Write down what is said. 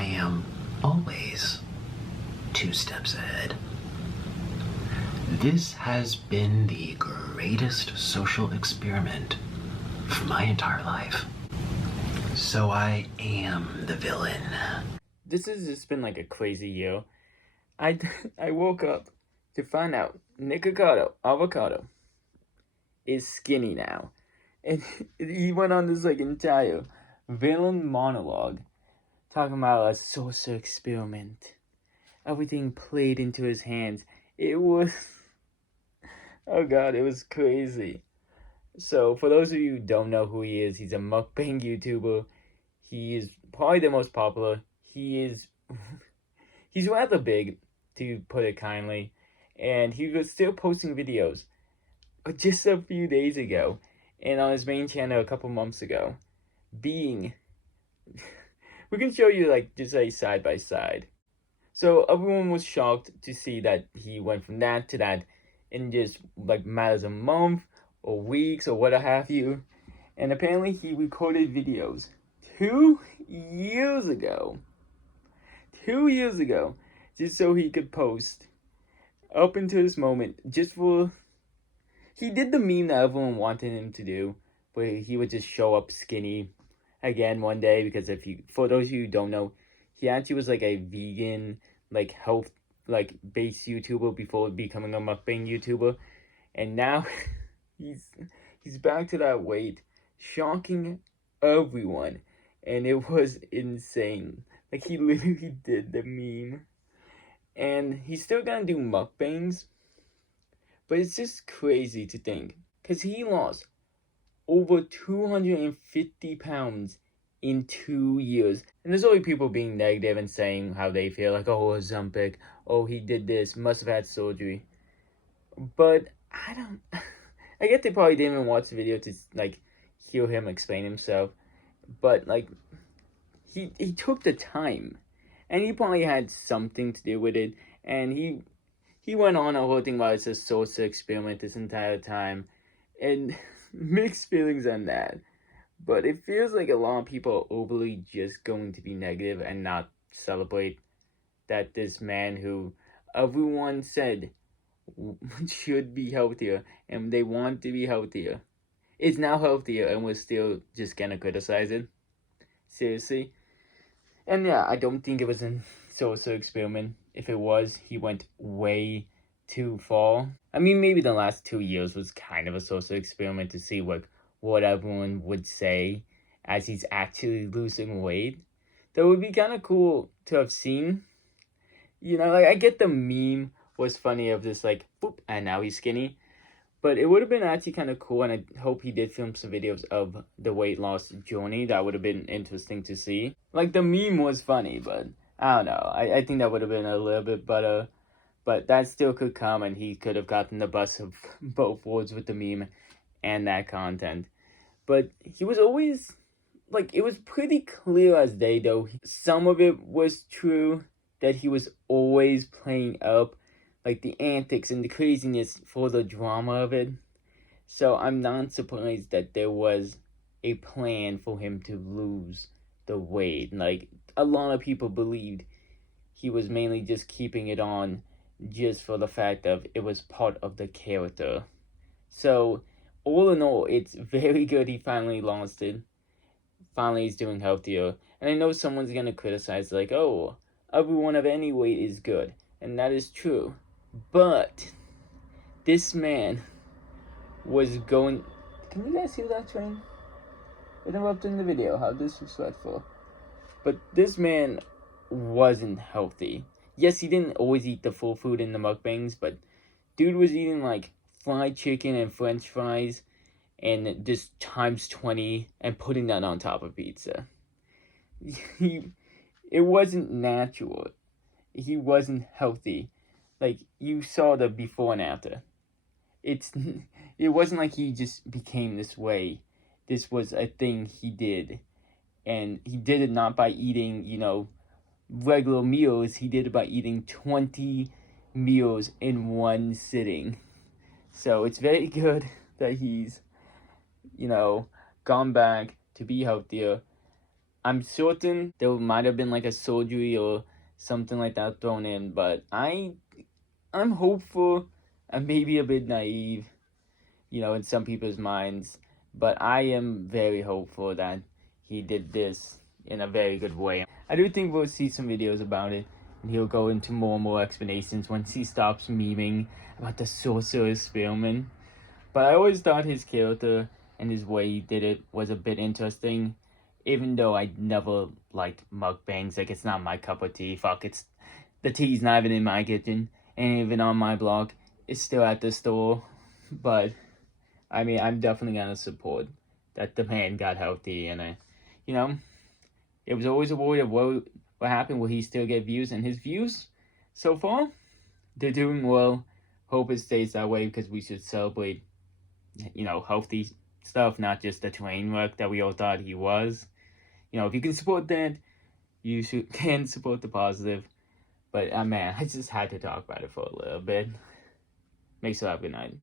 I am always 2 steps ahead. This has been the greatest social experiment of my entire life. So I am the villain. This has just been like a crazy year. I woke up to find out Nikocado Avocado is skinny now. And he went on this like entire villain monologue talking about a social experiment. Everything played into his hands. It was, oh god, it was crazy. So for those of you who don't know who he is, he's a mukbang YouTuber. He is probably the most popular. He's rather big, to put it kindly, and he was still posting videos just a few days ago, and on his main channel a couple months ago, we can show you like just like side by side. So everyone was shocked to see that he went from that to that in just like matters of month or weeks or what have you, and apparently he recorded videos 2 years ago. 2 years ago, just so he could post up until this moment, just for, he did the meme that everyone wanted him to do, where he would just show up skinny again one day, because for those of you who don't know, he actually was like a vegan, like health, like based YouTuber before becoming a mukbang YouTuber, and now he's back to that weight, shocking everyone, and it was insane. Like, he literally did the meme. And he's still gonna do mukbangs. But it's just crazy to think. Because he lost over 250 pounds in 2 years. And there's always people being negative and saying how they feel. Like, oh, Ozempic. Oh, he did this. Must have had surgery. But I guess they probably didn't even watch the video to, like, hear him explain himself. But, like, he took the time, and he probably had something to do with it, and he went on a whole thing about it's a social experiment this entire time, and mixed feelings on that. But it feels like a lot of people are overly just going to be negative and not celebrate that this man who everyone said should be healthier, and they want to be healthier, is now healthier, and we're still just gonna criticize it. Seriously. And yeah, I don't think it was a social experiment. If it was, he went way too far. I mean, maybe the last 2 years was kind of a social experiment to see what everyone would say as he's actually losing weight. That would be kind of cool to have seen. You know, like, I get the meme was funny of this, like, boop, and now he's skinny. But it would have been actually kind of cool, and I hope he did film some videos of the weight loss journey. That would have been interesting to see. Like, the meme was funny, but I don't know. I think that would have been a little bit better. But that still could come, and he could have gotten the best of both worlds with the meme and that content. But he was always, like, it was pretty clear as day, though. Some of it was true, that he was always playing up, like, the antics and the craziness for the drama of it. So I'm not surprised that there was a plan for him to lose the weight. Like, a lot of people believed he was mainly just keeping it on just for the fact of it was part of the character. So all in all, it's very good he finally lost it. Finally he's doing healthier. And I know someone's gonna criticize, like, oh, everyone of any weight is good. And that is true. But this man was going... Can you guys see that train? Interrupting the video. How disrespectful. But this man wasn't healthy. Yes, he didn't always eat the full food in the mukbangs, but dude was eating like fried chicken and french fries and just times 20 and putting that on top of pizza. It wasn't natural. He wasn't healthy. Like, you saw the before and after. It wasn't like he just became this way. This was a thing he did. And he did it not by eating, regular meals. He did it by eating 20 meals in one sitting. So it's very good that he's, gone back to be healthier. I'm certain there might have been like a surgery or something like that thrown in, but I'm hopeful. I'm maybe a bit naive, in some people's minds, but I am very hopeful that he did this in a very good way. I do think we'll see some videos about it, and he'll go into more and more explanations once he stops memeing about the sorcerer experiment. But I always thought his character and his way he did it was a bit interesting, even though I never liked mukbangs. Like, it's not my cup of tea. Fuck, the tea's not even in my kitchen, and even on my blog, it's still at the store. But I mean, I'm definitely gonna support that the man got healthy, and you know, it was always a worry of what happened. Will he still get views? And his views, so far, they're doing well. Hope it stays that way because we should celebrate, healthy stuff, not just the train wreck that we all thought he was. If you can support that, you can support the positive. But man, I just had to talk about it for a little bit. Make sure have a good night.